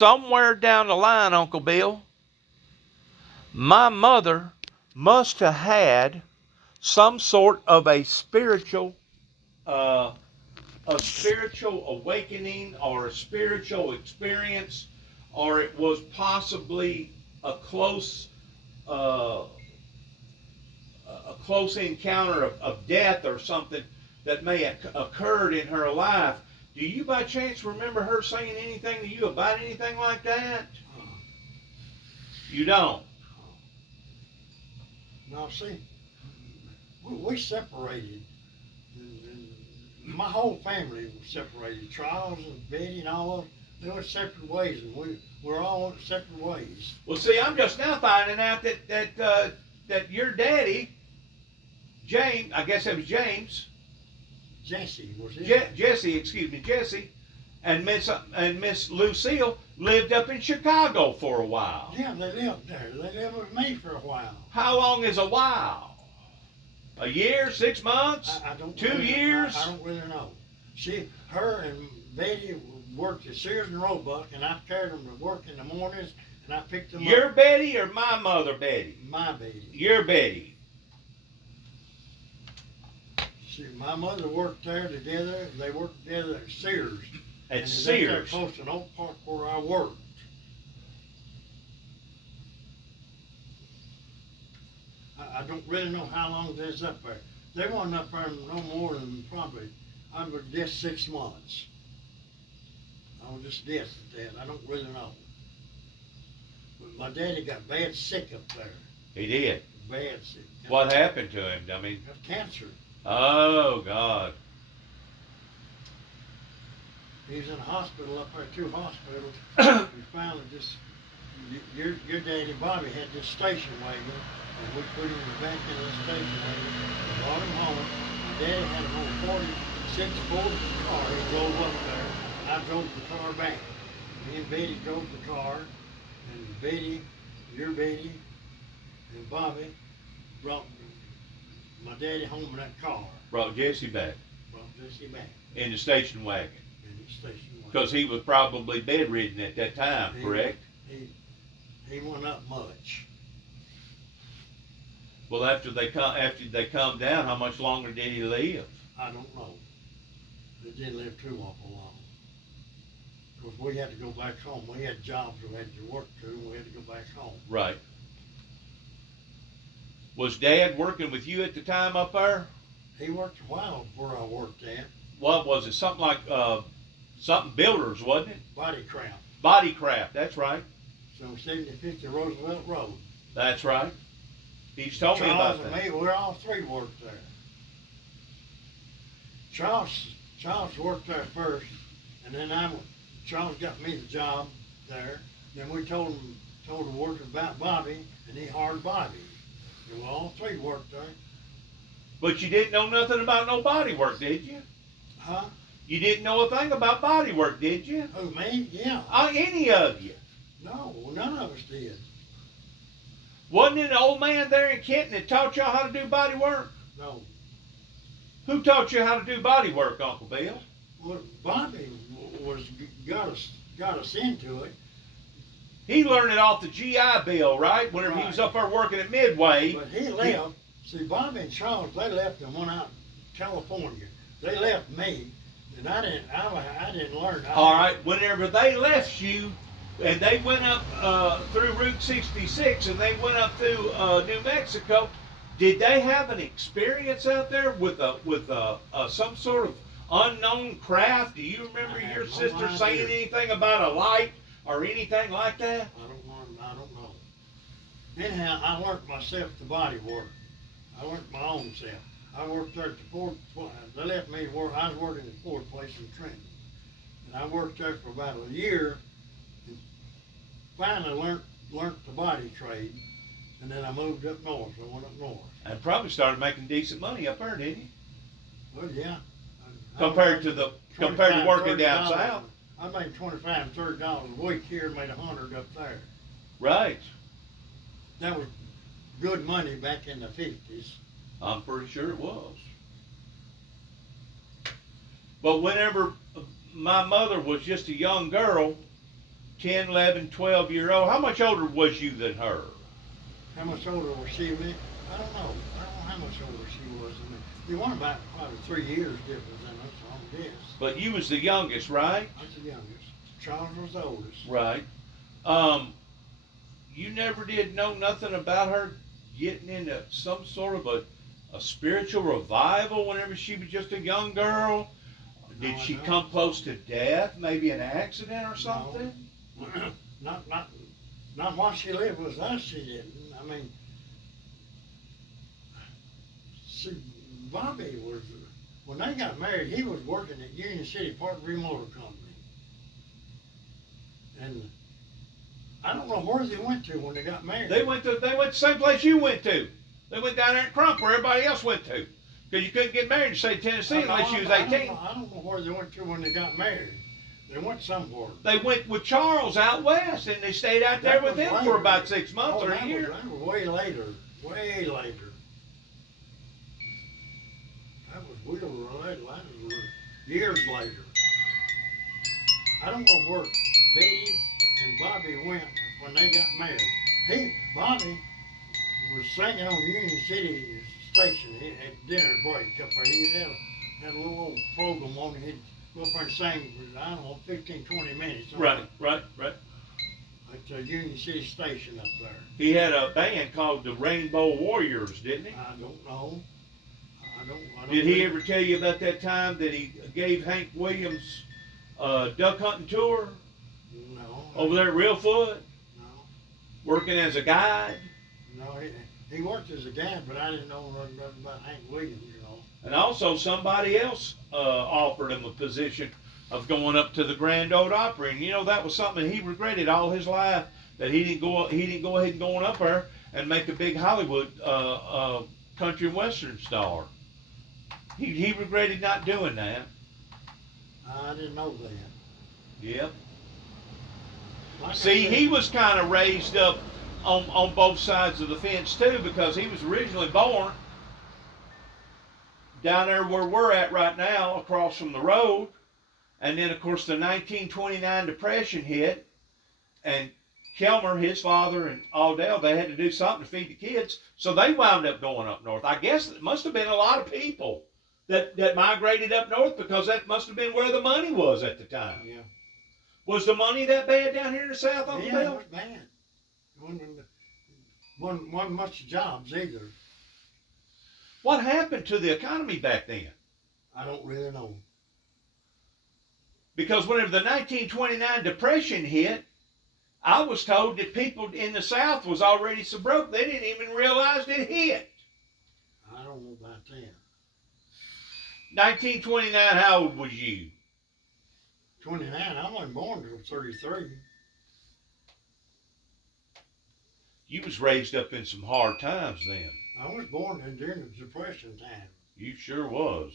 Somewhere down the line, Uncle Bill, my mother must have had some sort of uh, a spiritual awakening or a spiritual experience, or it was possibly a close uh, a close encounter of death or something that may have occurred in her life. Do you by chance remember her saying anything to you about anything like that? You don't? Now, see, we separated. My whole family was separated. Charles and Betty and all of them, they went separate ways, and we're all went separate ways. Well, see, I'm just now finding out that your daddy, James, I guess it was James. Jesse was it? Jesse, and Miss Lucille lived up in Chicago for a while. Yeah, they lived there. They lived with me for a while. How long is a while? A year, 6 months, I don't 2 really, years? I don't really know. Her and Betty worked at Sears and Roebuck, and I carried them to work in the mornings, and I picked them up. Your Betty or my mother Betty? My Betty. Your Betty. My mother worked there together. They worked together at Sears. At Sears. Close to Oak Park where I worked. I don't really know how long they was up there. They wasn't up there no more than probably, I was just 6 months. I was just guessing at that. I don't really know. But my daddy got bad sick up there. He did. Bad sick. What happened to him? I mean, got cancer. Oh God. He was in a hospital up there, 2 hospitals. We finally just, your daddy Bobby had this station wagon, and we put him in the back of the station wagon and brought him home. My daddy had an old 46 Ford car. He drove up there. I drove the car back. Me and Betty drove the car, and Betty, your Betty, and Bobby brought my daddy home in that car. Brought Jesse back. Brought Jesse back. In the station wagon. In the station wagon. Because he was probably bedridden at that time, correct? He wasn't up much. Well, after they come down, how much longer did he live? I don't know. He didn't live too awful long. Because we had to go back home. We had jobs we had to work to, and we had to go back home. Right. Was Dad working with you at the time up there? He worked a while where I worked at. What was it? Something like something builders, wasn't it? Bodycraft. Bodycraft, that's right. So 7050 Roosevelt Road. That's right. He's told me about that. Charles and me, we all 3 worked there. Charles worked there first, and then Charles got me the job there. Then we told the worker about Bobby, and he hired Bobby. And we all 3 worked there. But you didn't know nothing about no body work, did you? Huh? You didn't know a thing about body work, did you? Who, me? Yeah. Any of you? No, none of us did. Wasn't it an old man there in Kenton that taught y'all how to do body work? No. Who taught you how to do body work, Uncle Bill? Well, Bobby got us into it. He learned it off the GI Bill, right? Whenever he was up there working at Midway. But he left. See, Bobby and Charles, they left and went out to California. They left me, and I didn't learn. All right. Whenever they left you, and they went up through Route 66, and they went up through New Mexico, did they have an experience out there with some sort of unknown craft? Do you remember your sister saying anything about a light or anything like that? I don't know. Anyhow, I learned myself the body work. I learned my own self. I worked there at the Ford. They left me to work. I was working at the Ford place in Trenton, and I worked there for about a year. And finally learned the body trade, and then I moved up north. I went up north. And probably started making decent money up there, didn't you? Well, yeah. Compared to working down south. I made $25 and $30 a week here, made $100 up there. Right. That was good money back in the 50s. I'm pretty sure it was. But whenever my mother was just a young girl, 10, 11, 12-year-old. How much older was you than her? How much older was she than me? I don't know. I don't know how much older she was than me. They were about probably 3 years difference in us, I guess. But you was the youngest, right? I was the youngest. Charles was the oldest. Right. You never did know nothing about her getting into some sort of a spiritual revival whenever she was just a young girl? Did No, I she don't. come close to death? Maybe an accident or something? Not while she lived with us, she didn't. I mean, see, Bobby was, when they got married, he was working at Union City Part Motor Company. And I don't know where they went to when they got married. They went to the same place you went to. They went down there in Crump where everybody else went to. Because you couldn't get married in, say, Tennessee unless you was 18. I don't know where they went to when they got married. They went somewhere. They went with Charles out west, and they stayed out there That with was him later. for about 6 months or a year. That was way later. Way later. We were later, years later. I don't know where Betty and Bobby went when they got married. Bobby was singing on Union City station at dinner break up there. He had a little old program on it. He'd go up there and sing for, I don't know, 15, 20 minutes. Right. At the Union City station up there. He had a band called the Rainbow Warriors, didn't he? I don't know. I don't Did he really- ever tell you about that time that he gave Hank Williams a duck hunting tour No. over there at Reelfoot, No. working as a guide? No, he worked as a guy, but I didn't know nothing about Hank Williams, you know. And also somebody else offered him a position of going up to the Grand Ole Opry, and you know that was something he regretted all his life, that he didn't go ahead and go up there and make a big Hollywood country and western star. He regretted not doing that. I didn't know that. Yep. Like I See, said, he was kind of raised up on both sides of the fence too, because he was originally born down there where we're at right now, across from the road. And then, of course, the 1929 Depression hit, and Kelmer, his father, and Aldell, they had to do something to feed the kids, so they wound up going up north. I guess it must have been a lot of people that migrated up north, because that must have been where the money was at the time. Yeah. Was the money that bad down here in the South, Uncle Yeah, it Bill? was bad. Wasn't much jobs either. What happened to the economy back then? I don't really know. Because whenever the 1929 Depression hit, I was told that people in the South was already so broke they didn't even realize it hit. I don't know about that. 1929, how old was you? 29, I wasn't born until 33. You was raised up in some hard times then. I was born during the Depression time. You sure was.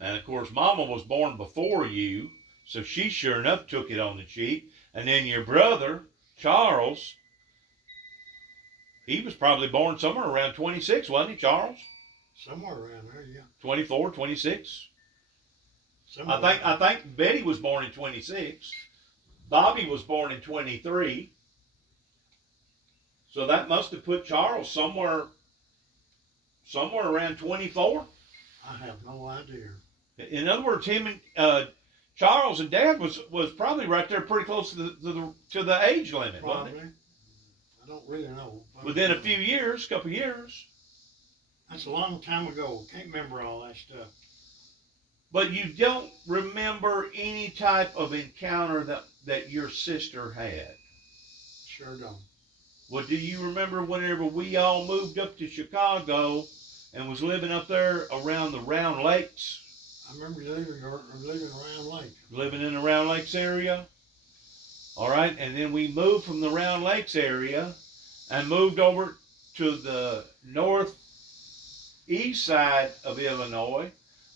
And of course, Mama was born before you, so she sure enough took it on the cheap. And then your brother, Charles, he was probably born somewhere around 26, wasn't he, Charles? Somewhere around there, yeah. 24, 26? Somewhere I think Betty was born in 26. Bobby was born in 23. So that must have put Charles somewhere around 24. I have no idea. In other words, him and Charles and Dad was probably right there, pretty close to the age limit, wasn't Probably. it? I don't really know. Within a few years, couple years. That's a long time ago. Can't remember all that stuff. But you don't remember any type of encounter that your sister had. Sure don't. Well, do you remember whenever we all moved up to Chicago and was living up there around the Round Lakes? I remember living around Lake. Living in the Round Lakes area? All right, and then we moved from the Round Lakes area and moved over to the northeast side of Illinois,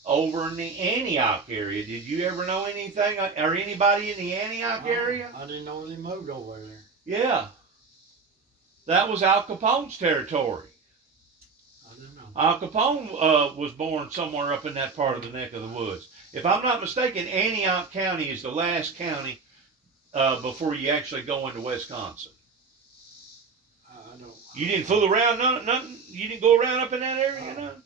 over in the Antioch area. Did you ever know anything or anybody in the Antioch area? I didn't know they moved over there. Yeah. That was Al Capone's territory. I didn't know. Al Capone was born somewhere up in that part of the neck of the woods. If I'm not mistaken, Antioch County is the last county before you actually go into Wisconsin. I don't. You didn't fool around, nothing. You didn't go around up in that area, nothing.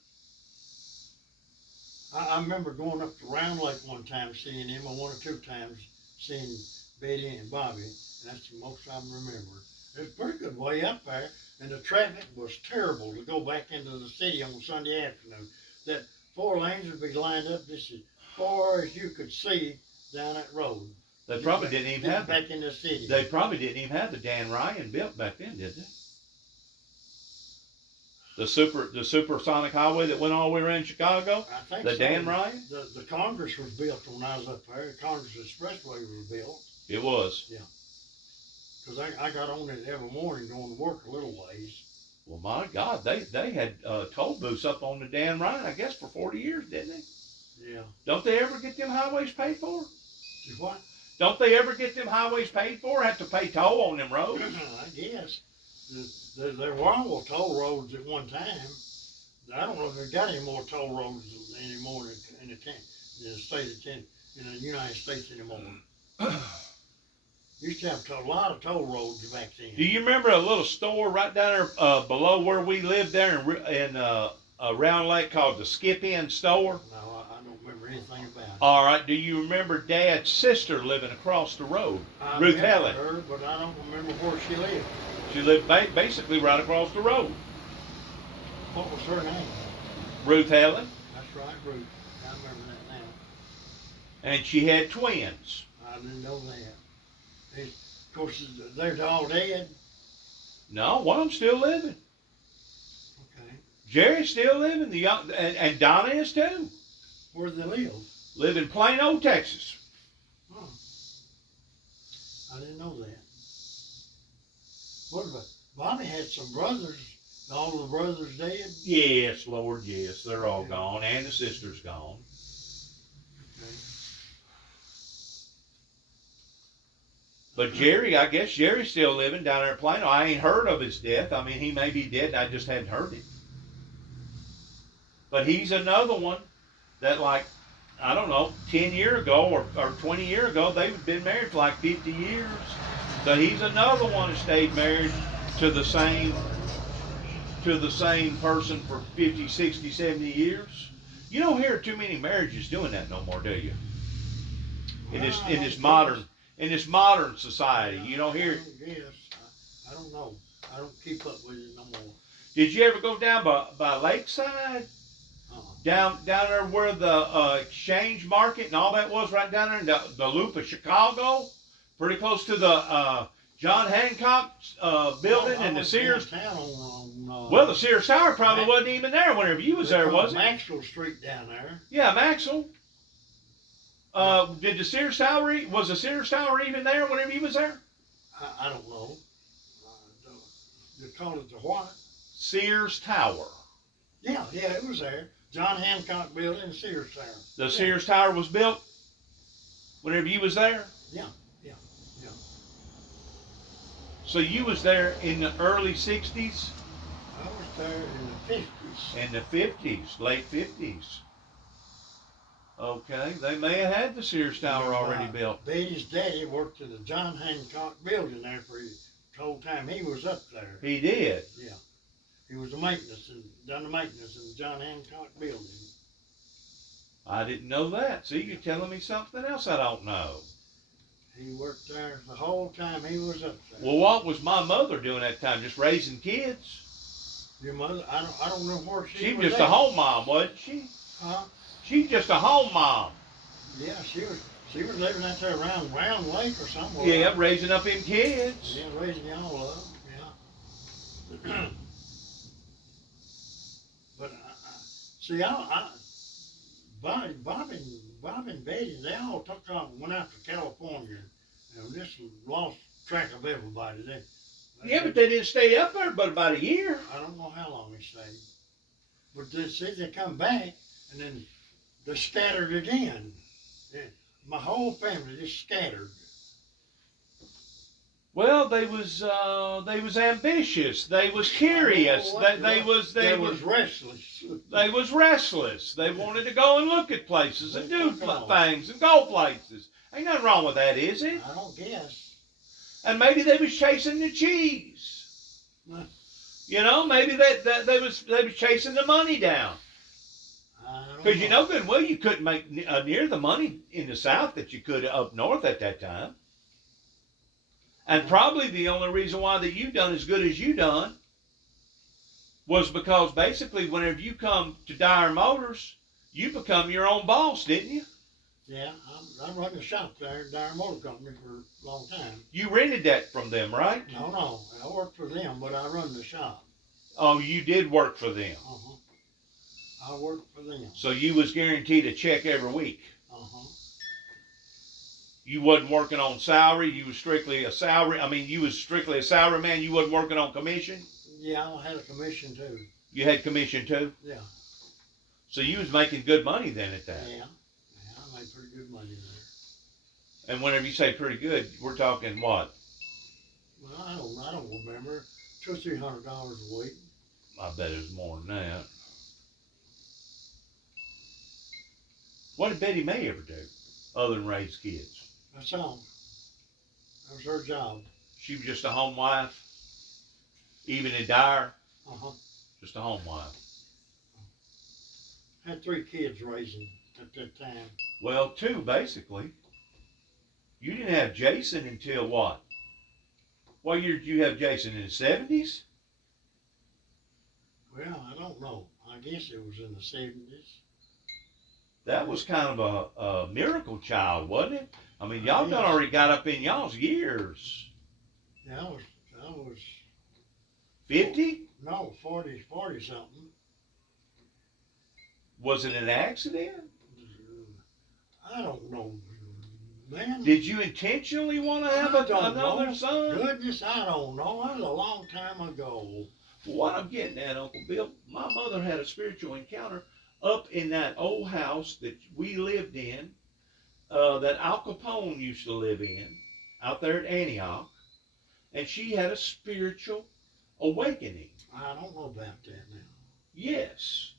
I remember going up to Round Lake one time, seeing him, or one or two times, seeing Betty and Bobby, and that's the most I remember. It was a pretty good way up there, and the traffic was terrible to go back into the city on Sunday afternoon. That 4 lanes would be lined up just as far as you could see down that road. They probably didn't even have back in the city. They probably didn't even have the Dan Ryan built back then, did they? The supersonic highway that went all the way around Chicago. I think the so. Dan Ryan. The Congress was built when I was up there. The Congress Expressway was built. It was. Yeah. Because I got on it every morning going to work a little ways. Well, my God, they had toll booths up on the Dan Ryan, I guess, for 40 years, didn't they? Yeah. Don't they ever get them highways paid for? What? Don't they ever get them highways paid for? Have to pay toll on them roads? I guess. There were all toll roads at one time. I don't know if they've got any more toll roads anymore in the state of in the United States anymore. Used to have a lot of toll roads back then. Do you remember a little store right down there below where we lived there in Round Lake called the Skip In Store? No, I don't remember anything about it. All right. Do you remember Dad's sister living across the road? I Ruth remember Helen. her, but I don't remember where she lived. She lived basically right across the road. What was her name? Ruth Helen. That's right, Ruth. I remember that now. And she had twins. I didn't know that. Of course, they're all dead. No, one of them still living. Okay. Jerry's still living. The young and Donna is too. Where do they live? Live in Plano, Texas. Oh. I didn't know that. What about Bobby had some brothers? All the brothers dead? Yes, Lord, yes. They're all gone, and the sister's gone. Okay. But Jerry, I guess Jerry's still living down there in Plano. I ain't heard of his death. I mean, he may be dead. I just hadn't heard it. But he's another one that, like, I don't know, 10 years ago or 20 years ago, they've been married for like 50 years. So he's another one that stayed married to the same person for 50, 60, 70 years. You don't hear too many marriages doing that no more, do you? In this modern society, you don't hear. Yes, I don't know. I don't keep up with it no more. Did you ever go down by Lakeside? Down there where the Exchange Market and all that was, right down there in the loop of Chicago, pretty close to the John Hancock building and the Sears. Well, the Sears Tower probably wasn't even there whenever you was there, was it? Maxwell Street down there. Yeah, Maxwell. Did the Sears Tower, was the Sears Tower even there whenever you was there? I don't know. You call it the what? Sears Tower. Yeah, it was there. John Hancock building and Sears Tower. The Sears Tower was built whenever you was there? Yeah. So you was there in the early 60s? I was there in the 50s. In the 50s, late 50s. Okay, they may have had the Sears Tower already built. Betty's daddy worked in the John Hancock building there for the whole time he was up there. He did? Yeah. He was done the maintenance in the John Hancock building. I didn't know that. See, you're telling me something else I don't know. He worked there the whole time he was up there. Well, what was my mother doing that time? Just raising kids? Your mother? I don't know where she was. She was just a home mom, wasn't she? Huh? She's just a home mom. Yeah, she was living out there around Round Lake or somewhere. Yeah, raising up them kids. Yeah, raising y'all up. Yeah. But see, Bob and Betty, they all took off and went out to California, and just lost track of everybody. Yeah, but they didn't stay up there but about a year. I don't know how long they stayed, but they come back and then they scattered again. Yeah, my whole family just scattered. Well, they was ambitious. They was curious. They was restless. They was restless. They wanted to go and look at places and do things and go places. Ain't nothing wrong with that, is it? I don't guess. And maybe they was chasing the cheese. You know, maybe they was chasing the money down. Because you know good well you couldn't make near the money in the South that you could up north at that time. And probably the only reason why that you done as good as you done was because basically whenever you come to Dyer Motors, you become your own boss, didn't you? Yeah, I run the shop there at Dyer Motor Company for a long time. You rented that from them, right? No, I worked for them, but I run the shop. Oh, you did work for them. I worked for them. So you was guaranteed a check every week. You wasn't working on salary. You was strictly a salary. I mean, you was strictly a salary man. You wasn't working on commission. Yeah, I had a commission too. You had commission too. Yeah. So you was making good money then at that. Yeah, I made pretty good money there. And whenever you say pretty good, we're talking what? Well, I don't remember. $200 or $300 a week. I bet it was more than that. What did Betty May ever do other than raise kids? That's all. That was her job. She was just a home wife, even in Dyer. Just a home wife. Had 3 kids raising at that time. Well, 2 basically. You didn't have Jason until what? What year did you have Jason, in the 70s? Well, I don't know. I guess it was in the 70s. That was kind of a miracle child, wasn't it? I mean, y'all done already got up in y'all's years. Yeah, I was 50? No, 40 something. Was it an accident? I don't know, man. Did you intentionally want to have another son? Goodness, I don't know. That was a long time ago. Well, what I'm getting at, Uncle Bill, my mother had a spiritual encounter up in that old house that we lived in, that Al Capone used to live in, out there at Antioch, and she had a spiritual awakening. I don't know about that now. Yes.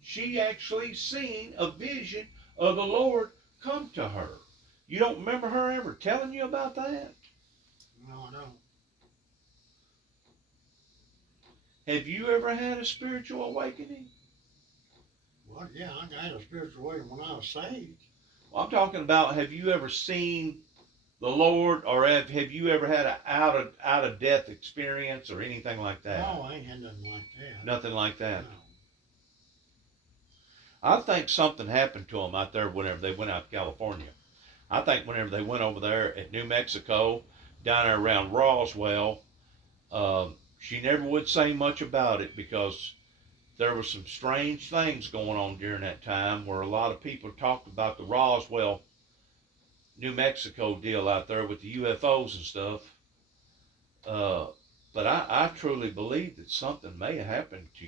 She actually seen a vision of the Lord come to her. You don't remember her ever telling you about that? No, I don't. Have you ever had a spiritual awakening? Well, yeah, I had a spiritual awakening when I was saved. Well, I'm talking about, have you ever seen the Lord, or have you ever had an out of death experience or anything like that? No, I ain't had nothing like that. Nothing like that. No. I think something happened to them out there whenever they went out to California. I think whenever they went over there at New Mexico, down there around Roswell, she never would say much about it because there were some strange things going on during that time where a lot of people talked about the Roswell, New Mexico deal out there with the UFOs and stuff. But I truly believe that something may have happened to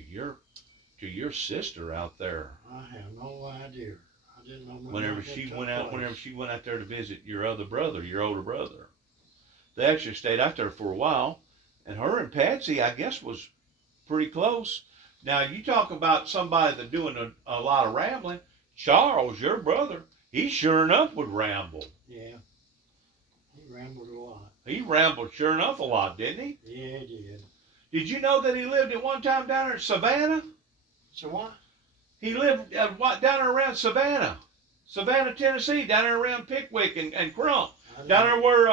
your sister out there. I have no idea. I didn't know. Whenever she went out there to visit your older brother. They actually stayed out there for a while, and her and Patsy, I guess, was pretty close. Now, you talk about somebody that's doing a lot of rambling. Charles, your brother, he sure enough would ramble. Yeah. He rambled a lot. He rambled sure enough a lot, didn't he? Yeah, he did. Did you know that he lived at one time down there in Savannah? So what? He lived down there around Savannah, Tennessee, down there around Pickwick and Crump. Down there where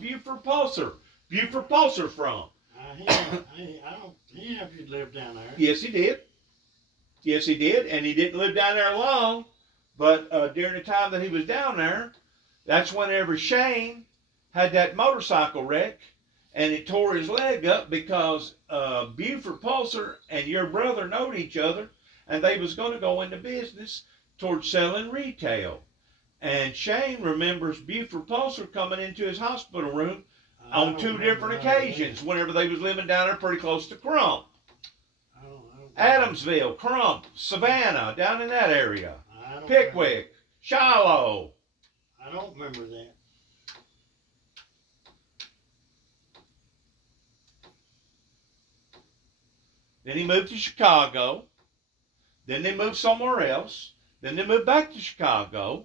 Buford Pulser from. He never lived down there. Yes, he did. Yes, he did. And he didn't live down there long. But during the time that he was down there, that's whenever Shane had that motorcycle wreck and it tore his leg up because Buford Pulser and your brother knowed each other and they was going to go into business towards selling retail. And Shane remembers Buford Pulser coming into his hospital room on 2 different occasions whenever they was living down there pretty close to Crump. Adamsville, Crump, Savannah, down in that area. Pickwick, Shiloh. I don't remember that. Then he moved to Chicago. Then they moved somewhere else. Then they moved back to Chicago.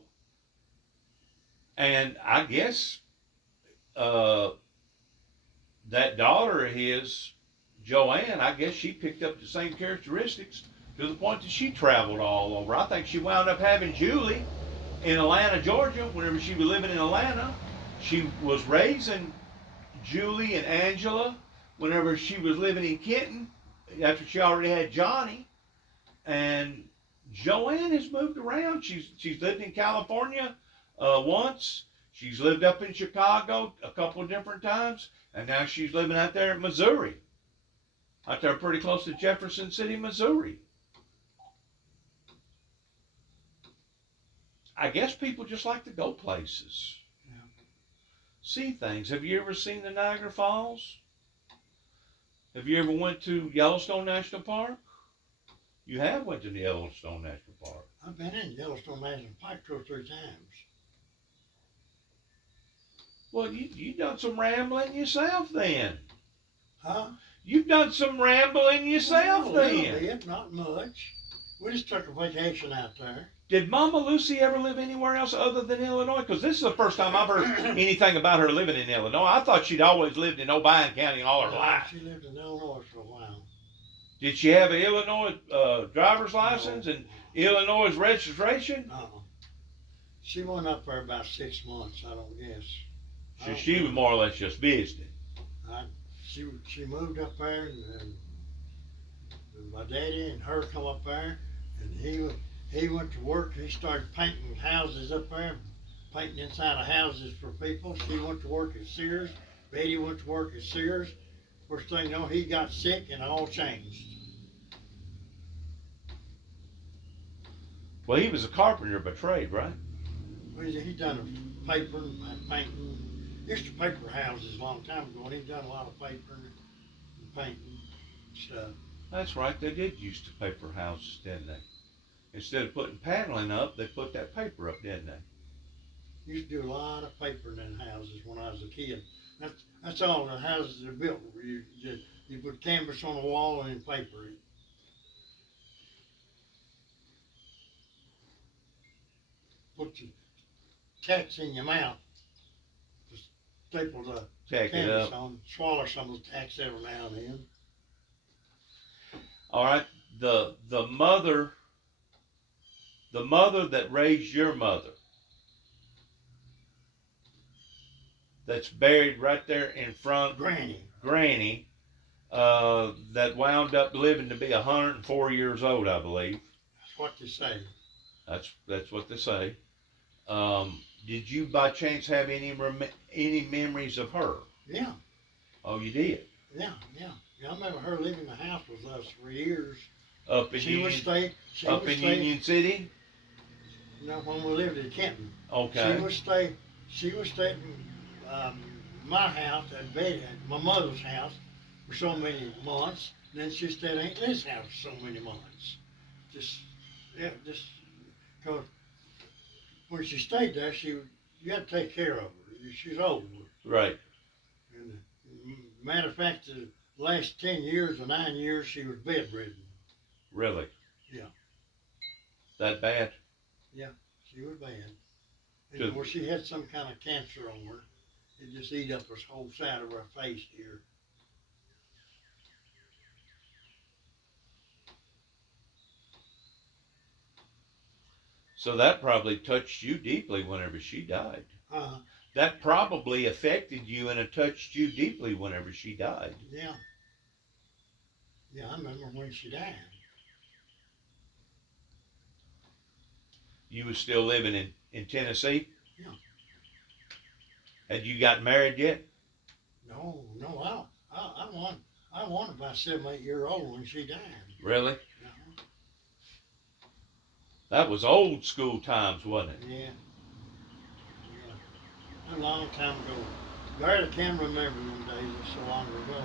And I guess that daughter of his, Joanne, I guess she picked up the same characteristics to the point that she traveled all over. I think she wound up having Julie in Atlanta, Georgia, whenever she was living in Atlanta. She was raising Julie and Angela whenever she was living in Kenton, after she already had Johnny. And Joanne has moved around. She's lived in California once. She's lived up in Chicago a couple of different times. And now she's living out there in Missouri. Out there pretty close to Jefferson City, Missouri. I guess people just like to go places. Yeah. See things. Have you ever seen the Niagara Falls? Have you ever went to Yellowstone National Park? You have went to the Yellowstone National Park. I've been in Yellowstone National Park 2 or 3 times. Well, you done some rambling yourself then. Huh? You've done some rambling yourself A little then. bit, not much. We just took a vacation out there. Did Mama Lucy ever live anywhere else other than Illinois? Because this is the first time I've heard anything about her living in Illinois. I thought she'd always lived in Obion County all her life. She lived in Illinois for a while. Did she have an Illinois driver's license and Illinois registration? She went up there about 6 months, I don't guess. So she was more or less just visiting. She moved up there, and my daddy and her come up there, and he went to work. He started painting houses up there, painting inside of houses for people. She went to work at Sears. Betty went to work at Sears. First thing you know, he got sick, and it all changed. Well, he was a carpenter by trade, right? Well, he done paper and painting. He used to paper houses a long time ago, and he done a lot of paper and painting stuff. That's right. They did used to paper houses, didn't they? Instead of putting paneling up, they put that paper up, didn't they? Used to do a lot of paper in them houses when I was a kid. That's all the houses are built. You put canvas on the wall and then paper it. Put the tacks in your mouth. Just staple the Tack it canvas up. on. Swallow some of the tacks every now and then. All right. The mother that raised your mother, that's buried right there in front, Granny, that wound up living to be 104 years old, I believe. That's what they say. That's what they say. Did you by chance have any memories of her? Yeah, Oh, you did. yeah. I remember her living in the house with us for years. Up in She would Union, stay. up in Union City. You know, when we lived in Kenton. Okay. She would stay at my house, at my mother's house, for so many months. And then she stayed at Aunt Liz's house for so many months. Just because when she stayed there, you had to take care of her. She's old. Right. And matter of fact, the last 10 years or 9 years, she was bedridden. Really? Yeah. That bad? She was bad. And Good. well, she had some kind of cancer on her. It just ate up her whole side of her face here. So that probably touched you deeply whenever she died. That probably affected you and it touched you deeply whenever she died. Yeah. Yeah, I remember when she died. You was still living in Tennessee? Yeah. Had you gotten married yet? No, I wanted about 7, 8 years old when she died. Really? No. That was old school times, wasn't it? Yeah. A long time ago. Barely can remember them days. It's so long ago.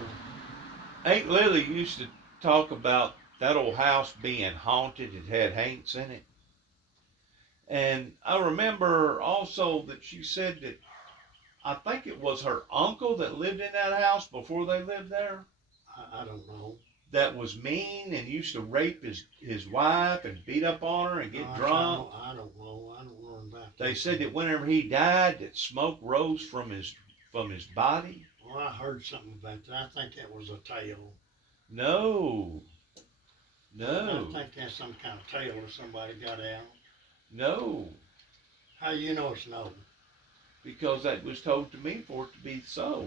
Aunt Lily used to talk about that old house being haunted. It had haints in it. And I remember also that she said that I think it was her uncle that lived in that house before they lived there. I don't know. that was mean and used to rape his wife and beat up on her and get drunk. I don't know. I don't know about that. They said that whenever he died, that smoke rose from his body. Well, I heard something about that. I think that was a tale. No. I think that's some kind of tale that somebody got out. No. How you know it's no? Because that was told to me for it to be so.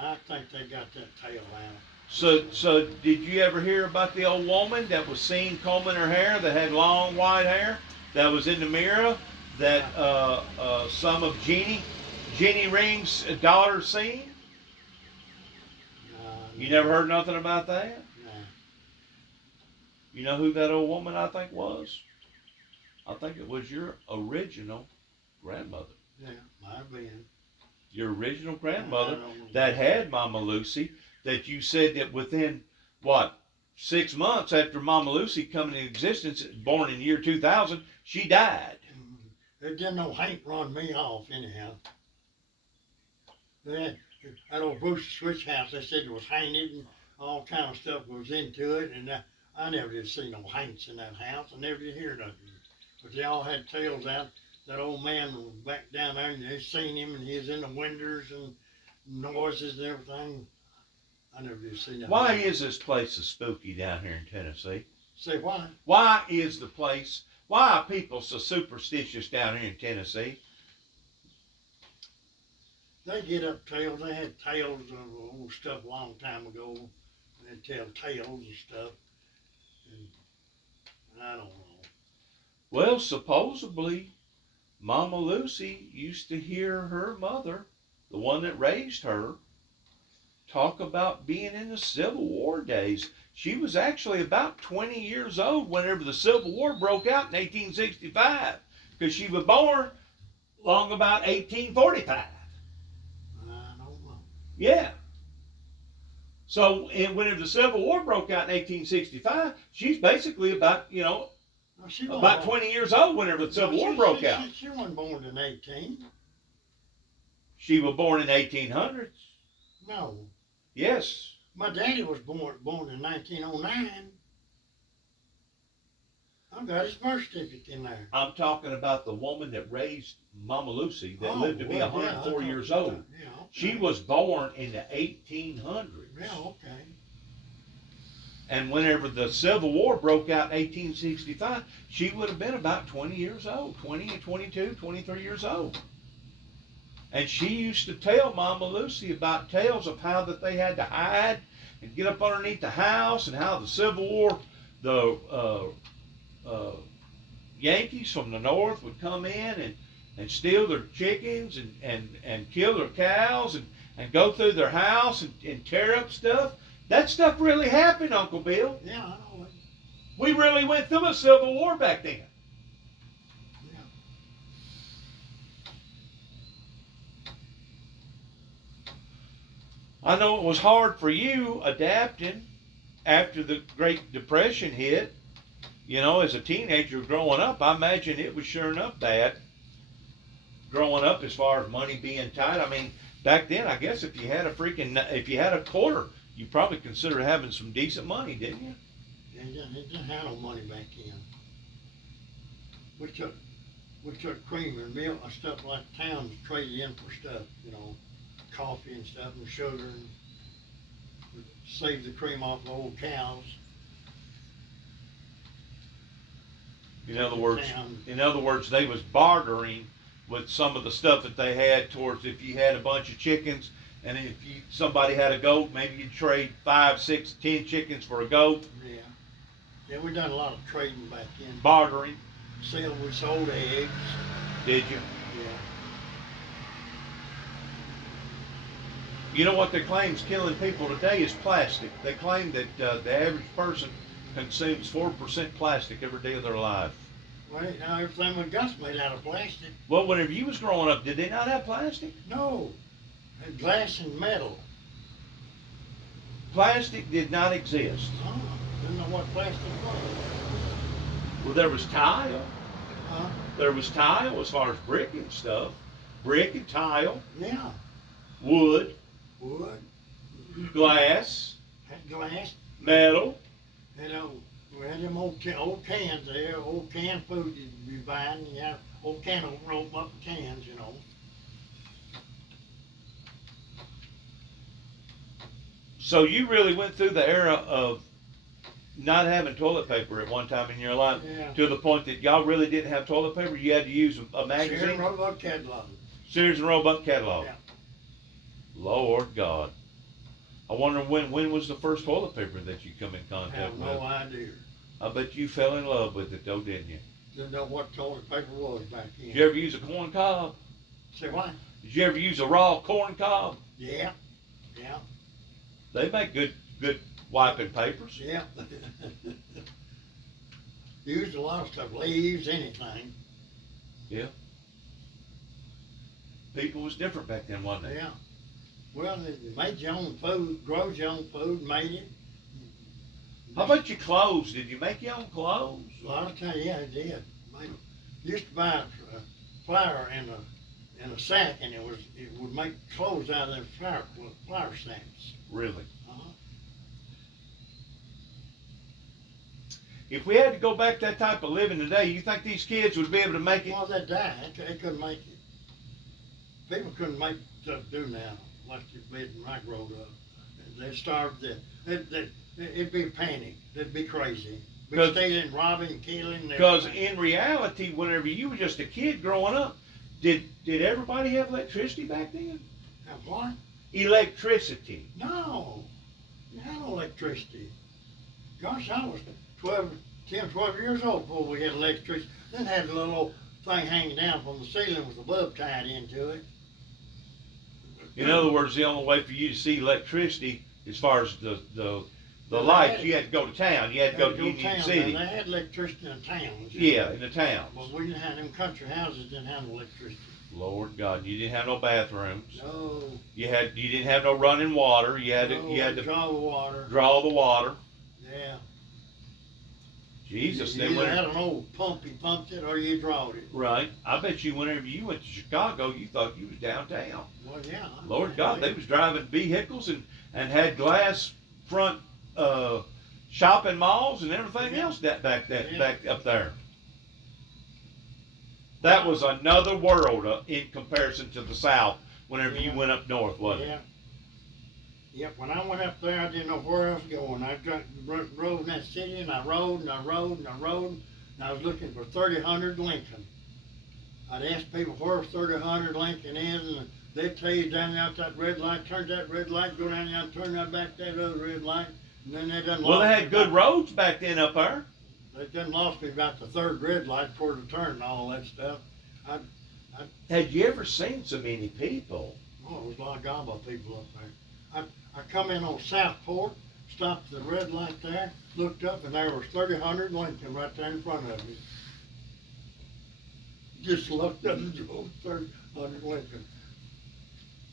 I think they got that tale out. So did you ever hear about the old woman that was seen combing her hair, that had long white hair, that was in the mirror, that some of Jeannie Ring's daughter seen? You never heard nothing about that? No. You know who that old woman I think was? I think it was your original grandmother. Yeah, might have been. Your original grandmother I don't know. that had Mama Lucy, that you said that within, what, 6 months after Mama Lucy coming into existence, born in the year 2000, she died. It didn't no Hank run me off anyhow. That old Bruce Switch house, they said it was haunted and all kind of stuff was into it, and I never did see no Hanks in that house. I never did hear nothing. But they all had tales out. That old man was back down there, and they seen him, and he was in the windows and noises and everything. I never did see nothing. Why is this place so spooky down here in Tennessee? Say why? Why are people so superstitious down here in Tennessee? They get up tales. They had tales of old stuff a long time ago. They'd tell tales and stuff. And I don't know. Well, supposedly, Mama Lucy used to hear her mother, the one that raised her, talk about being in the Civil War days. She was actually about 20 years old whenever the Civil War broke out in 1865, because she was born long about 1845. I don't know. Yeah. So whenever the Civil War broke out in 1865, she's basically about, No, she wasn't about born- 20 years old whenever the Civil No, War she- broke she- out. She wasn't born in 18. She was born in 1800s. No. Yes. My daddy was born in 1909. I've got his birth certificate in there. I'm talking about the woman that raised Mama Lucy that Oh, lived to be well, 104 yeah, years okay. old. Yeah, okay. She was born in the 1800s. Yeah, okay. And whenever the Civil War broke out in 1865, she would have been about 20 years old, 20, 22, 23 years old. And she used to tell Mama Lucy about tales of how that they had to hide and get up underneath the house, and how the Civil War, the Yankees from the north would come in and steal their chickens and kill their cows and go through their house and tear up stuff. That stuff really happened, Uncle Bill. Yeah, I know it. We really went through a Civil War back then. Yeah. I know it was hard for you adapting after the Great Depression hit. You know, as a teenager growing up, I imagine it was sure enough bad. Growing up, as far as money being tight. I mean, back then, I guess if you had a quarter, you probably considered having some decent money, didn't you? They didn't have no money back then. We took cream and milk and stuff like towns traded in for stuff, coffee and stuff and sugar, and saved the cream off the old cows. In other words, they was bartering with some of the stuff that they had towards if you had a bunch of chickens, and if somebody had a goat, maybe you'd trade 5, 6, 10 chickens for a goat. Yeah. Yeah, we done a lot of trading back then. Bartering, We sold eggs. did you? Yeah. You know what they claim is killing people today is plastic. They claim that the average person consumes 4% plastic every day of their life. Well, now everything we got's made out of plastic. Well, whenever you was growing up, did they not have plastic? No. And glass and metal. Plastic did not exist. Oh, didn't know what plastic was. Well, there was tile. Huh? There was tile as far as brick and stuff. Brick and tile, Yeah. wood, Wood. glass, glass. metal. You know, we had them old cans there, old canned food you'd be buying. You have old can open up the cans, you know. So you really went through the era of not having toilet paper at one time in your life, Yeah. to the point that y'all really didn't have toilet paper. You had to use a Sears magazine, and Roebuck catalog. Sears and Roebuck catalog. Yeah. Lord God, I wonder when was the first toilet paper that you come in I contact have with? no idea. I bet you fell in love with it though, didn't you? Didn't know what toilet paper was back then. Did you ever use a corn cob? Say what? Did you ever use a raw corn cob? Yeah. Yeah. They make good wiping papers. Yeah. Used a lot of stuff, leaves, anything. People was different back then, wasn't they? Yeah. Well, they made your own food, grows your own food, made it. How about your clothes? Did you make your own clothes? A lot of times, yeah, I did. Used to buy flour in a sack, and it would make clothes out of them flour sacks. Really? Uh-huh. If we had to go back to that type of living today, you think these kids would be able to make it? Well, they died. They couldn't make it. People couldn't make stuff do now, like you did when I grew up. They starved to death. It'd be a panic. They'd be crazy. Be 'Cause- stealing, robbing, killing. Because everything. in reality, whenever you were just a kid growing up, did everybody have electricity back then? Now, what? Electricity. No. You had no electricity. Gosh, I was 10, 12 years old before we had electricity. Then had a little old thing hanging down from the ceiling with a bulb tied into it. In other words, the only way for you to see electricity, as far as the Well, lights, they you had to go to town. You had to go to Union town, City. and they had electricity in towns. Yeah, in the towns. But we didn't have them country houses. Didn't have no electricity. Lord God, you didn't have no bathrooms. No. You didn't have no running water. You had to draw the water. draw the water. Yeah. Jesus, You then either when had an old pump, you pumped it, or you drawed it. right, I bet you whenever you went to Chicago, you thought you was downtown. Well, yeah. Lord God, they was driving vehicles and had glass front shopping malls and everything Yeah. else back Yeah. up there. That was another world in comparison to the South. Whenever you Yeah. went up north, wasn't it? Yeah. Yep, when I went up there, I didn't know where I was going. I rode in that city, and I rode, and I rode, and I rode, and I was looking for 3000 Lincoln. I'd ask people where 3000 Lincoln is, and they'd tell you down there at that red light, turn that red light, go down there and turn that back that other red light, and then they done Well, lost they me had good about- roads back then up there. They done lost me about the third red light before the turn and all that stuff. Had you ever seen so many people? Oh, it was a lot of gobble people up there. I come in on Southport, stopped at the red light there, looked up, and there was 3000 Lincoln right there in front of me. Just looked up and drove 3000 Lincoln.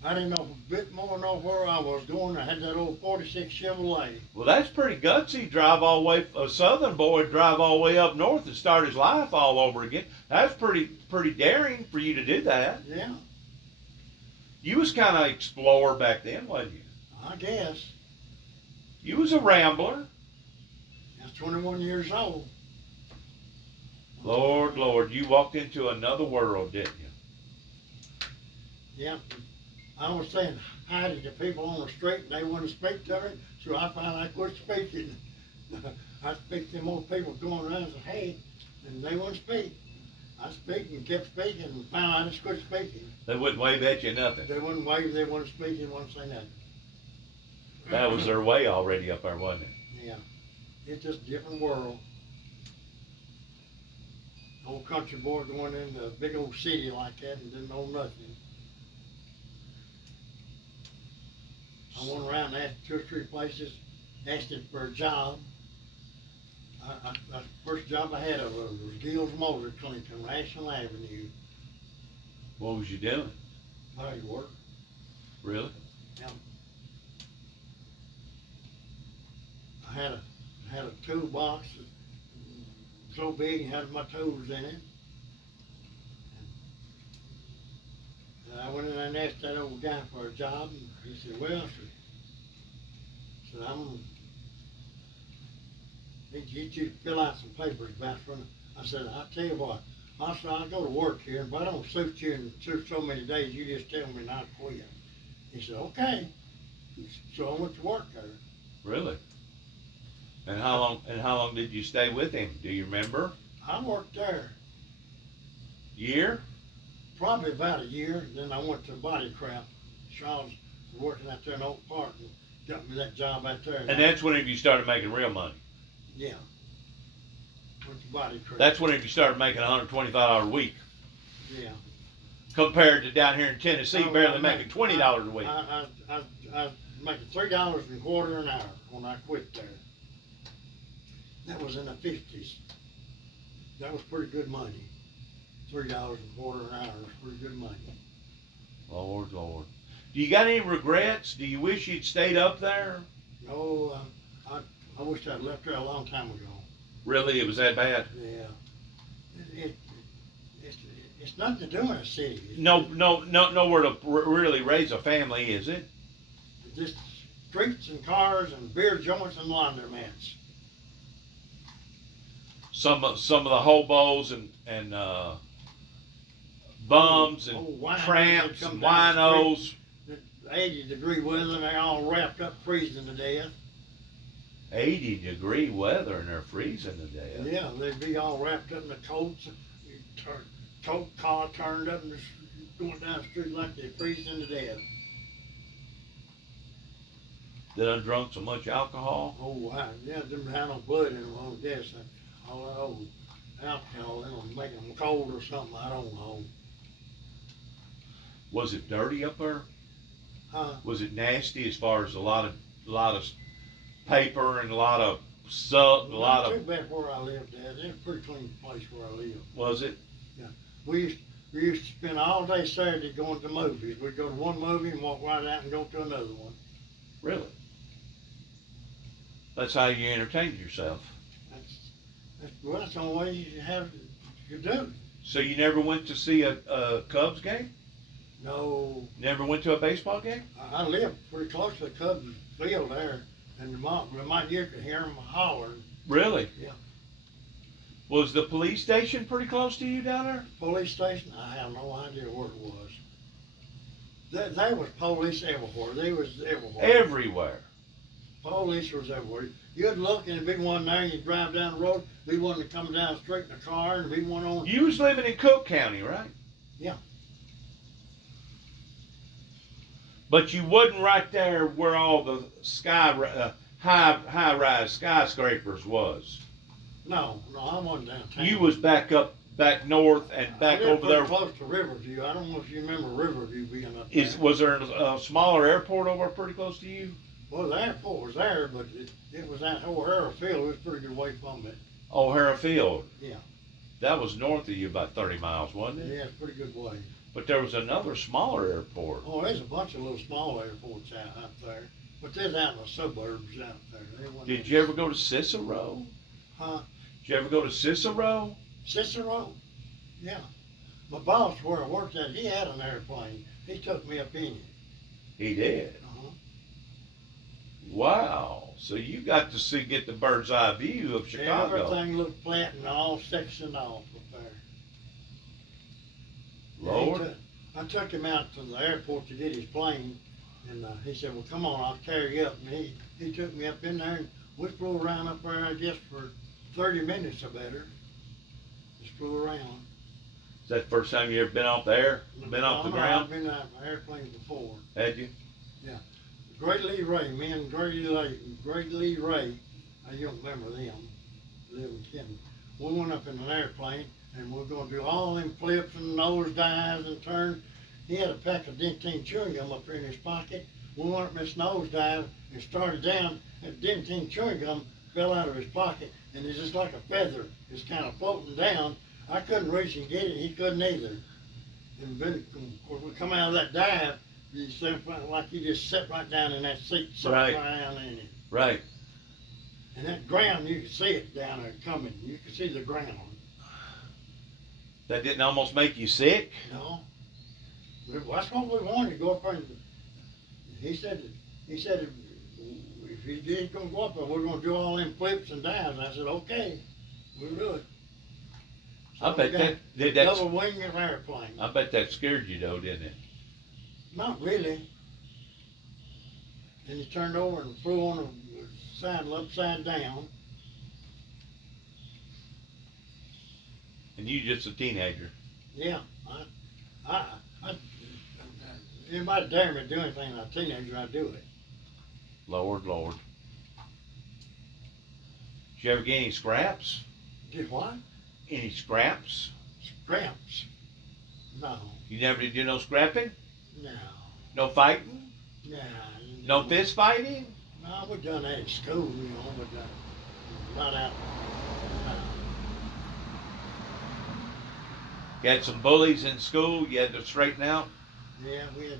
I didn't know a bit more know where I was going. I had that old 46 Chevrolet. Well, that's pretty gutsy. Drive all the way, a southern boy drive all the way up north and start his life all over again. That's pretty daring for you to do that. Yeah, You was kind of explorer back then, wasn't you? I guess. You was a rambler. I was 21 years old. Lord, you walked into another world, didn't you? Yeah. I was saying hi to the people on the street, and they wouldn't speak to me, so I finally quit speaking. I speak to them old people going around and say, hey, and they wouldn't speak. I speak and kept speaking, and finally I just quit speaking. They wouldn't wave at you nothing. They wouldn't wave, they wouldn't speak, they wouldn't say nothing. That was their way already up there, wasn't it? Yeah. It's just a different world. Old country boy going into a big old city like that and didn't know nothing. I went around and asked 2 or 3 places, asking for a job. The first job I had was Gill's Motor Clinic on Ashland Avenue. What was you doing? Body work. Really? I had a toolbox so big and had my tools in it. And I went in there and asked that old guy for a job, and he said, well, I said, He get you to fill out some papers about from. I said, I tell you what, I said, I'll go to work here, but I don't suit you in so many days, you just tell me not to quit. He said, okay. So I went to work there. Really? And how long did you stay with him? Do you remember? I worked there Year? probably about a year, then I went to Body Craft. Shaw's working out there in Oak Park and got me that job out there. And that's whenever you started making real money. Yeah. Went to Body Craft. That's whenever you started making $125 a week. Yeah. Compared to down here in Tennessee, Oh, barely I making $20 a week. I was making $3.25 an hour when I quit there. That was in the 50s. That was pretty good money. $3.25 an hour was pretty good money. Lord. Do you got any regrets? Do you wish you'd stayed up there? No, I wish I'd left there a long time ago. Really, it was that bad? Yeah. It's nothing to do in a city. Nowhere to really raise a family, is it? Just streets and cars and beer joints and laundromats. Some of the hobos and bums and winos tramps that and come down the winos. 80-degree weather and they're all wrapped up freezing to death. 80-degree weather and they're freezing to death. Yeah, they'd be all wrapped up in the coats, coat collar turned up and just going down the street like they're freezing to death. They done drunk so much alcohol. Oh, wow. Yeah, them had no blood in them, I guess. All that old alcohol in them, making them cold or something, I don't know. Was it dirty up there? Huh? Was it nasty as far as a lot of paper and a lot of soap, a lot Not of? too bad where I lived at. It's a pretty clean place where I live. Was it? We used to spend all day Saturday going to movies. We'd go to one movie and walk right out and go to another one. Really? That's how you entertained yourself. That's the only way you do. So you never went to see a Cubs game? No, Never went to a baseball game? I lived pretty close to the Cubs field there, and you could hear them hollering. Really? Yeah. Was the police station pretty close to you down there? Police station, I have no idea where it was. There was police everywhere. They was everywhere. Everywhere. Police was everywhere. You'd look and there'd be one there, and you'd drive down the road, be one coming down the street in a car, and be one on. You was living in Cook County, right? Yeah. But you wasn't right there where all the high-rise skyscrapers was. No, I wasn't downtown. You was back north and back I lived over there. pretty close to Riverview. I don't know if you remember Riverview being up there. Was there a smaller airport over pretty close to you? Well, the airport was there, but it was at O'Hara Field. It was pretty good way from it. O'Hara Field. Yeah. That was north of you about 30 miles, wasn't it? Yeah, pretty good way. But there was another smaller airport. Oh, there's a bunch of little small airports out there, but there's out in the suburbs out there. Did you ever go to Cicero? Huh? Did you ever go to Cicero? Cicero? Yeah. My boss, where I worked at, he had an airplane. He took me up in it. He did. Uh-huh. Wow. So you got to get the bird's eye view of Chicago. Everything looked flat and all sectioned off up there. Lord. I took him out to the airport to get his plane, and he said, well, come on, I'll carry you up. And he took me up in there, and we flew around up there, I guess, for 30 minutes or better. Just flew around. Is that the first time you ever been off the air? Been off the ground? I've been out in airplanes before. Had you? Grady Lee Ray, me and Grady Lee Ray, you don't remember them, live in Kenton. We went up in an airplane, and we're going to do all them flips and nose dives and turns. He had a pack of Dentine chewing gum up there in his pocket. We went up this nose dive and started down, and Dentine chewing gum fell out of his pocket, and it's just like a feather. It's kind of floating down. I couldn't reach and get it. He couldn't either. And then when we come out of that dive, you sit like you just sit right down in that seat, sit right down in it. Right. And that ground, you could see it down there coming. You could see the ground. That didn't almost make you sick? No. That's what we wanted to go up there. And he said if if you did gonna go up there, we're gonna do all them flips and dives. I said, okay, we'll do it. So I bet we got that did that. double wing airplane. I bet that scared you though, didn't it? Not really. Then he turned over and flew on the saddle upside down. And you just a teenager. Yeah, anybody dare me to do anything like a teenager, I do it. Lord, Lord. Did you ever get any scraps? Did what? Any scraps? Scraps? No, You never did no scrapping? no, No fighting? no. No fist fighting? No, we done that at school, but not out. No. You had some bullies in school you had to straighten out? Yeah, we had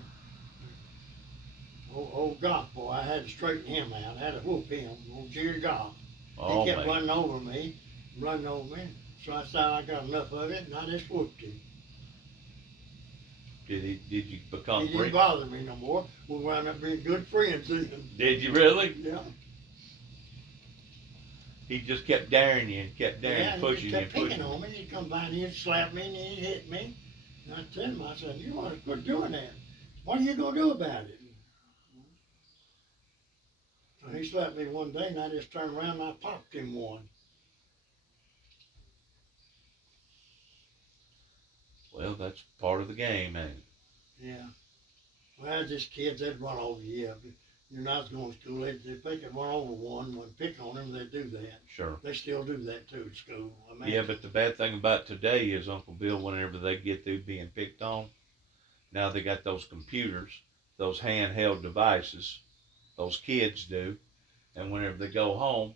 old Goff boy. I had to straighten him out. I had to whoop him. Old Jerry Goff. Oh, He kept man. running over me. So I thought I got enough of it, and I just whooped him. Did you become He didn't friends? bother me no more. We wound up being good friends then. Did you really? Yeah. He just kept daring you and kept daring, Yeah, and pushing he you and kept picking pushing you. on me. He'd come by and he'd slap me and he'd hit me. And I tell him, I said, you want to quit doing that. What are you going to do about it? So he slapped me one day and I just turned around and I popped him one. Well, that's part of the game, ain't it? Yeah. Well, just kids, they'd run over you. If you're not going to school, if they could run over one, when pick on them, they'd do that. Sure. They still do that too at school. I mean, Yeah, but the bad thing about today is Uncle Bill, whenever they get through being picked on, now they got those computers, those handheld devices, those kids do, and whenever they go home,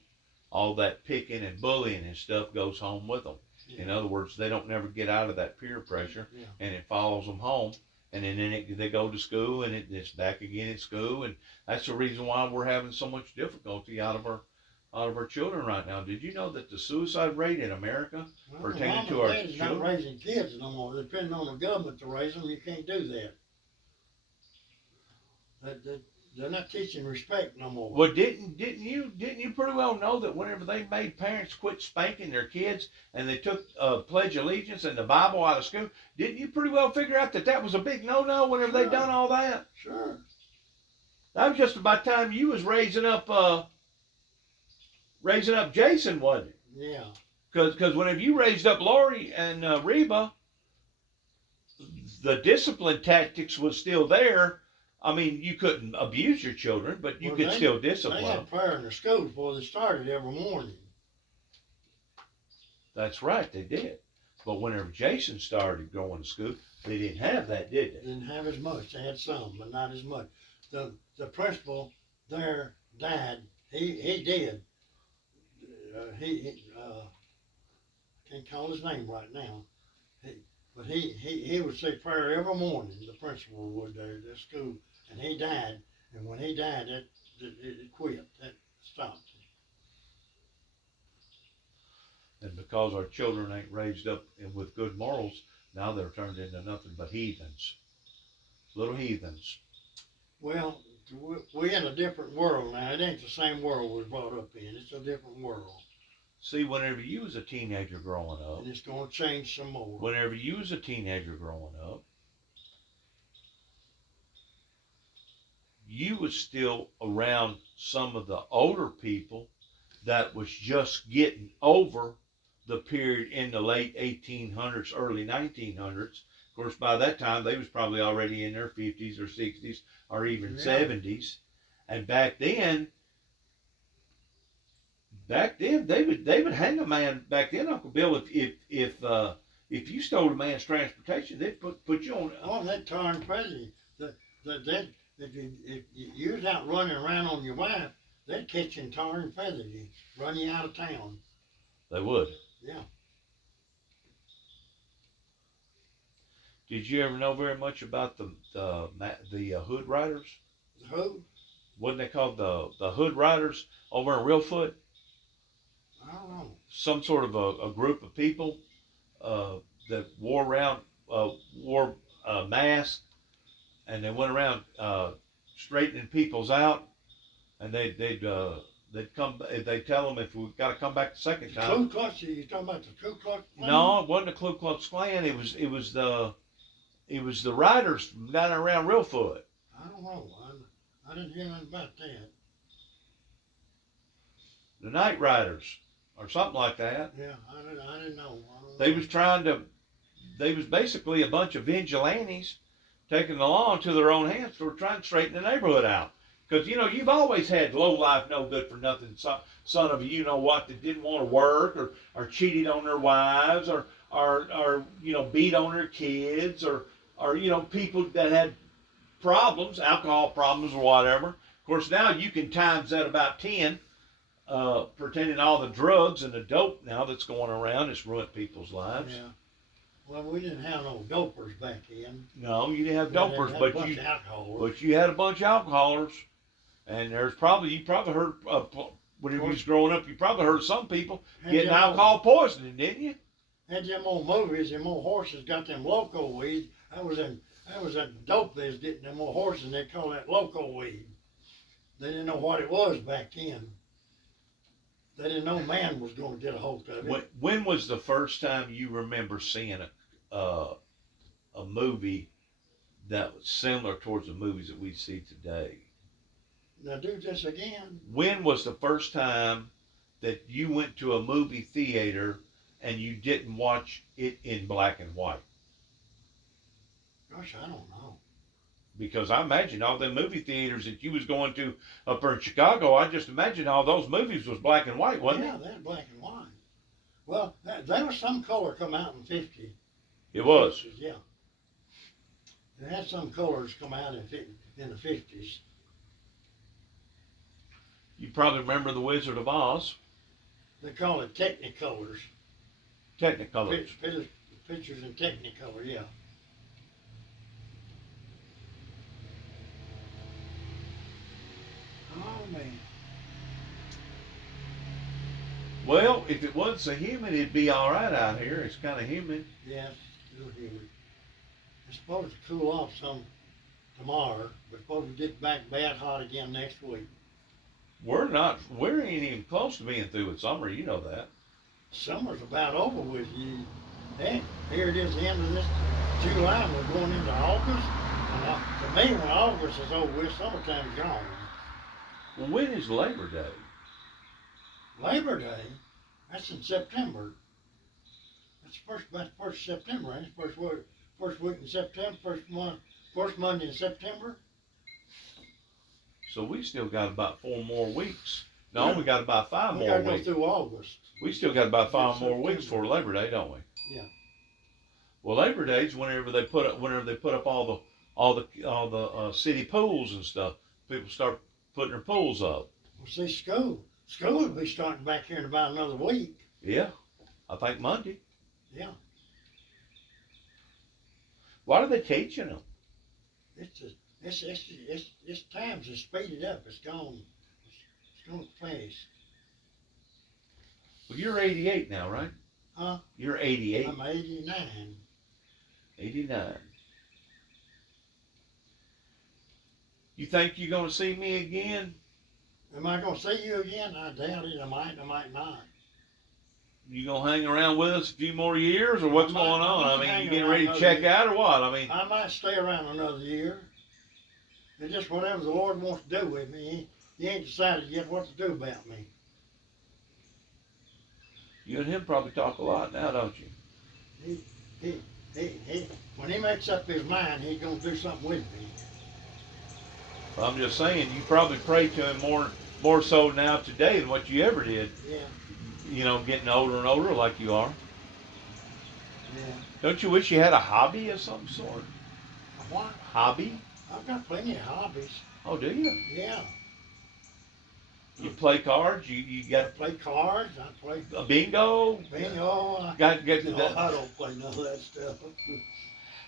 all that picking and bullying and stuff goes home with them. In other words, they don't never get out of that peer pressure, Yeah. and it follows them home, and then they go to school, and it's back again at school, and that's the reason why we're having so much difficulty out of our children right now. Did you know that the suicide rate in America Well, pertaining mom to and our dad's not children? raising kids no more. They're depending on the government to raise them. You can't do that. They're not teaching respect no more. Well, didn't you pretty well know that whenever they made parents quit spanking their kids and they took Pledge of Allegiance and the Bible out of school, didn't you pretty well figure out that was a big no-no whenever they Sure. done all that? Sure. That was just about time you was raising up Jason, wasn't it? Yeah. Because whenever you raised up Lori and Reba, the discipline tactics was still there. I mean, you couldn't abuse your children, but you Well, could still They discipline them. had prayer in their school before they started every morning. That's right, they did. But whenever Jason started going to school, they didn't have that, did they? Didn't have as much. They had some, but not as much. The principal there died. He did. Can't call his name right now. But he would say prayer every morning. The principal would there at school, and he died. And when he died, it quit. That stopped. And because our children ain't raised up with good morals, now they're turned into nothing but heathens. Little heathens. Well, we're in a different world now. It ain't the same world we was brought up in. It's a different world. See, whenever you was a teenager growing up, And it's going to change some more. whenever you was a teenager growing up, you was still around some of the older people that was just getting over the period in the late 1800s, early 1900s. Of course, by that time, they was probably already in their 50s or 60s or even Yeah. 70s. And back then, they would hang a man. Back then, Uncle Bill, if you stole a man's transportation, they'd put you on. Oh, that tarn president. If you was out running around on your wife, they'd catch you and tar and feather you, run you out of town. They would. Yeah. Did you ever know very much about the Hood Riders? Who? Wasn't they called the Hood Riders over in Reelfoot? I don't know. Some sort of a group of people that wore masks, and they went around straightening people's out and they'd come. They tell them if we got to come back the second The time. Ku Klux, you talking about the Ku Klux Klan? No, it wasn't the Ku Klux Klan. It was the riders down there around Reelfoot. I don't know. I didn't hear nothing about that. The Night Riders or something like that. Yeah, I didn't know. I don't know. They was trying to. They was basically a bunch of vigilantes taking the law into their own hands. So we're trying to straighten the neighborhood out. Because you've always had low life, no good for nothing son of what that didn't want to work or cheated on their wives or beat on their kids or people that had problems, alcohol problems or whatever. Of course, now you can times that about 10. Pretending all the drugs and the dope now that's going around has ruined people's lives. Yeah. Well, we didn't have no dopers back then. No, you didn't have We had dopers, a but bunch you of alcohol. but you had a bunch of alcoholers, and you probably heard when you was growing up, you probably heard some people getting alcohol poisoning, didn't you? Had them old movies, them old horses got them loco weed. That was a dope they was getting them old horses, and they call that loco weed. They didn't know what it was back then. They didn't know man was going to get a hold of it. When was the first time you remember seeing a movie that was similar towards the movies that we see today? Now do this again. When was the first time that you went to a movie theater and you didn't watch it in black and white? Gosh, I don't know. Because I imagine all the movie theaters that you was going to up there in Chicago, I just imagine all those movies was black and white, wasn't Yeah, it? they're black and white. Well, there was some color come out in 50. It was. Yeah. There had some colors come out in the 50s. You probably remember The Wizard of Oz. They call it Technicolors. Technicolors. Pictures in Technicolor, yeah. Oh, man. Well, if it wasn't so humid, it'd be all right out here. It's kind of humid. Yeah, it's still humid. It's supposed to cool off some tomorrow, but supposed to get back bad hot again next week. We ain't even close to being through with summer. You know that. Summer's about over with. Hey, here it is, the end of this July, and we're going into August. And to me, when August is over with, summertime's gone. Well, when is Labor Day? Labor Day, that's in September. That's about the first of September, ain't it? First week in September, first Monday in September. So we still got about 4 more weeks. No, Yeah. we got about 5 We more gotta go weeks. through August. We still got about 5 more September. weeks for Labor Day, don't we? Yeah. Well, Labor Day's whenever they put up all the city pools and stuff. People start putting their pools up. Well, see, school will be starting back here in about another week. Yeah, I think Monday. Yeah. Why are they teaching them? It's times have speeded up. It's gone fast. Well, you're 88 now, right? Huh? You're 88. I'm 89. 89. You think you're gonna see me again? Am I gonna see you again? I doubt it. I might not. You gonna hang around with us a few more years, or what's I might- going on? I I might mean, hang you getting around ready to another check year. out, or what? I mean, I might stay around another year. It's just whatever the Lord wants to do with me. He ain't decided yet what to do about me. you and him probably talk a lot now, don't you? He when he makes up his mind, he's gonna do something with me. I'm just saying, you probably pray to him more so now today than what you ever did. Yeah, You know, getting older and older like you are. yeah. Don't you wish you had a hobby of some sort? What? Hobby? I've got plenty of hobbies. Oh, do you? Yeah. You play cards? You I got play cards. I play a bingo? bingo. Got No, I don't play none of that stuff.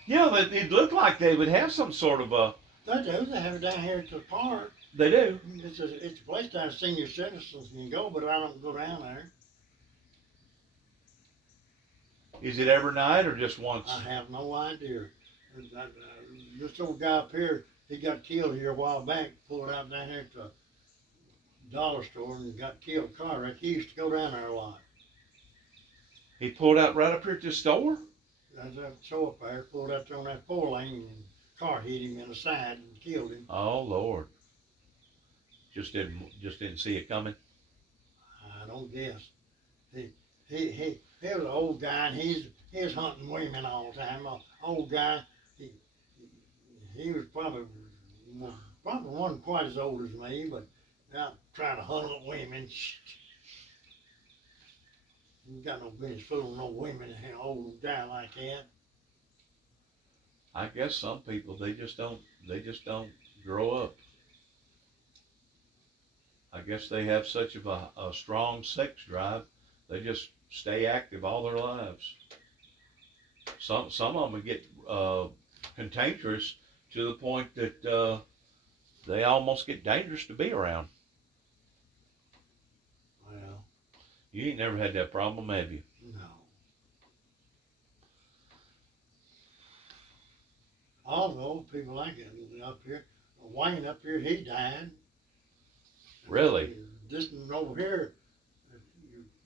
Yeah, it looked like they would have some sort of a. They do. They have it down here at the park. They do. It's a place down senior citizens can go, but I don't go down there. Is it every night or just once? I have no idea. This old guy up here, he got killed here a while back. Pulled out down here at the dollar store and got killed in a car wreck. He used to go down there a lot. He pulled out right up here at the store? As I show up there, pulled out there on that 4-lane and car hit him in the side and killed him. Oh Lord. Just didn't see it coming. I don't guess. He was an old guy and he was hunting women all the time. An old guy. He was probably wasn't quite as old as me, but out trying to hunt up women. You got no business fooling no women and an old guy like that. I guess some people they just don't grow up. I guess they have such of a strong sex drive, they just stay active all their lives. Some of them get cantankerous to the point that they almost get dangerous to be around. Well, You ain't never had that problem, have you? no. All the old people like it up here. Wayne up here, he died. Really? This one over here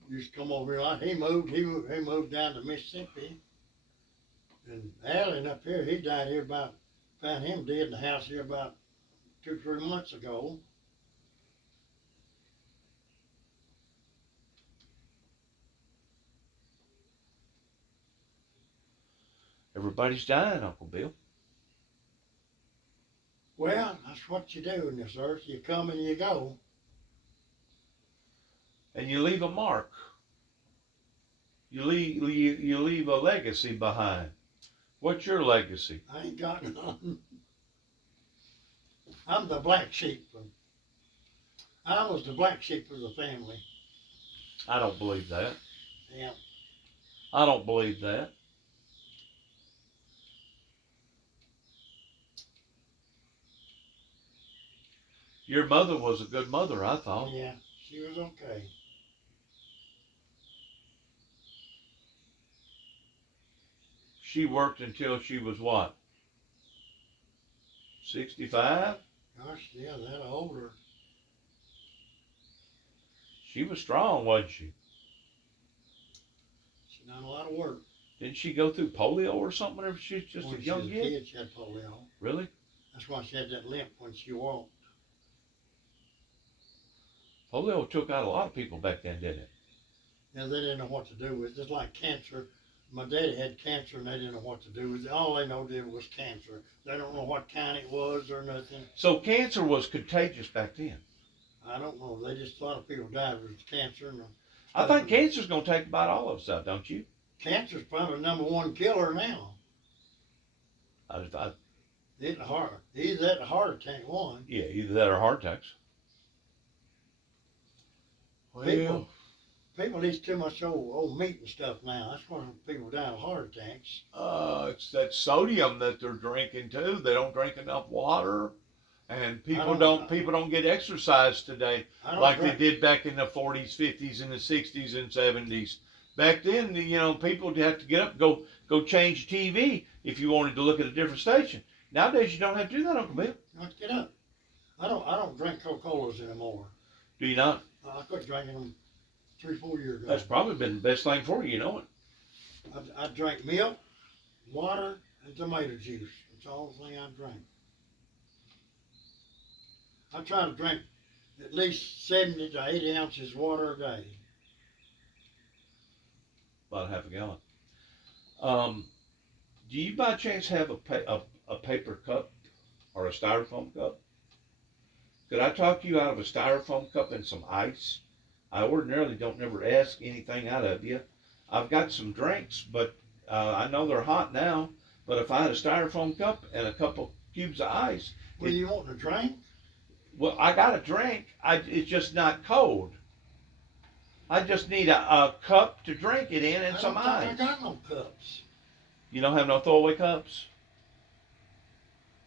used to come over here. He moved down to Mississippi. And Allen up here, he died here found him dead in the house here about 2-3 months ago. Everybody's dying, Uncle Bill. Well, that's what you do in this earth. You come and you go. And you leave a mark. You leave a legacy behind. What's your legacy? I ain't got none. I'm the black sheep. I was the black sheep of the family. I don't believe that. Yeah. I don't believe that. Your mother was a good mother, I thought. Yeah, she was okay. She worked until she was what? 65? Gosh, yeah, that older. She was strong, wasn't she? She done a lot of work. Didn't she go through polio or something whenever she was just When a young she was kid? a kid, she had polio. Really? That's why she had that limp when she walked. Polio took out a lot of people back then, didn't it? Yeah, they didn't know what to do with it. Just like cancer. My daddy had cancer and they didn't know what to do with it. All they know did was cancer. They don't know what kind it was or nothing. So cancer was contagious back then. I don't know. They just thought people died with cancer. And I think cancer's going to take about all of us out, don't you? cancer's probably the #1 killer now. He's at the heart attack one. Yeah, either that or heart attacks. People eat too much old meat and stuff now. That's why people die of heart attacks. It's that sodium that they're drinking too. They don't drink enough water, and people don't get exercise today like they did back in the 40s, 50s, and the 60s and 70s. Back then, people would have to get up, go change TV if you wanted to look at a different station. Nowadays, you don't have to do that, Uncle Bill. You have to get up. I don't drink Coca-Colas anymore. Do you not? I quit drinking them 3-4 years ago. That's probably been the best thing for you, you know it. I drank milk, water, and tomato juice. That's all the thing I drank. I try to drink at least 70 to 80 ounces of water a day. About half a gallon. Do you by chance have a paper cup or a styrofoam cup? Could I talk you out of a styrofoam cup and some ice? I ordinarily don't never ask anything out of you. I've got some drinks, but I know they're hot now. But if I had a styrofoam cup and a couple cubes of ice. Well, you want a drink? Well, I got a drink. It's just not cold. I just need a cup to drink it in and some ice. I got no cups. You don't have no throwaway cups?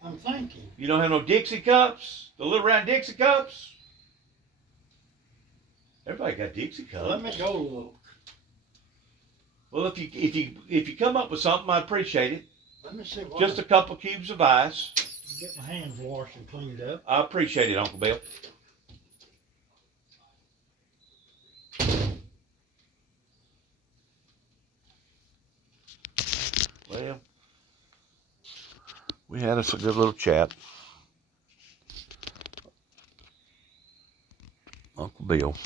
I'm thinking. You don't have no Dixie cups? The little round Dixie cups? Everybody got Dixie cups. Let me go look. Well, if you come up with something, I appreciate it. Let me see what. Just a couple cubes of ice. Get my hands washed and cleaned up. I appreciate it, Uncle Bill. Well, we had us a good little chat. Uncle Bill.